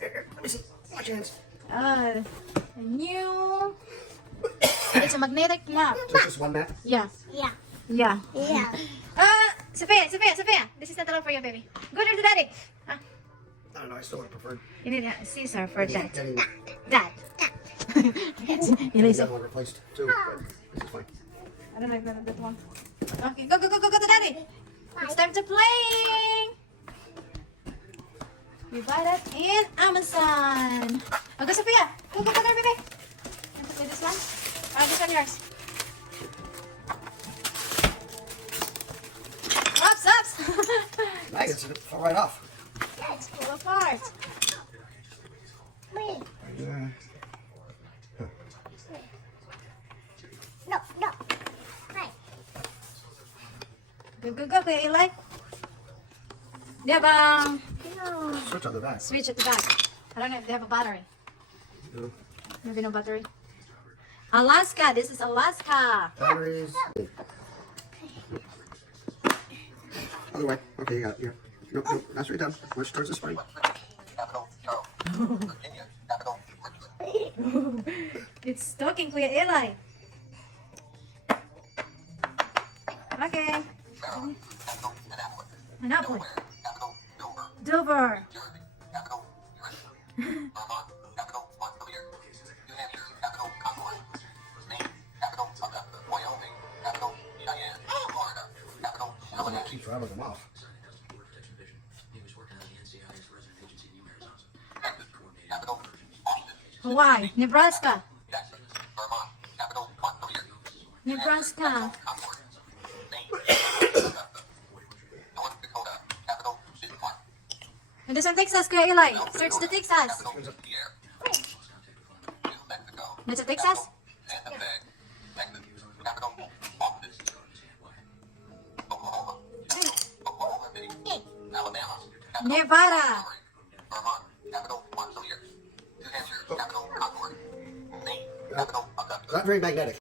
Let me see. Watch your hands. New. It's a magnetic map. So it's just one map? Yeah. Yeah. Yeah. Yeah. Sophia. This is not allowed for you, baby. Go to the daddy. I don't know. I still would have preferred. You need a scissor for that. Getting Dad. You the lazy. other one replaced too. But this is fine. I don't like that one. Okay, go to daddy. It's time to play. We buy that in Amazon. Oh, go Sophia. Go there, baby. Want to play this one? This one yours. Ups. Nice. It fell right off. Let's pull apart. Wait. Yeah. No. Right. Go, Kuya Eli. They have a Switch on the back. switch at the back. I don't know if they have a battery. No. Maybe no battery. Alaska. This is Alaska. Batteries. Other way. Okay, you got it. Here. No, that's right down. Push towards the spring. It's talking, Kuya Eli. Okay. Monopoly. Dover. Keeps rubbing them off. Hawaii. Nebraska. Nebraska. And this one Texas, Kuya Eli. Search the Texas. That's a Texas? Nevada. Not very magnetic.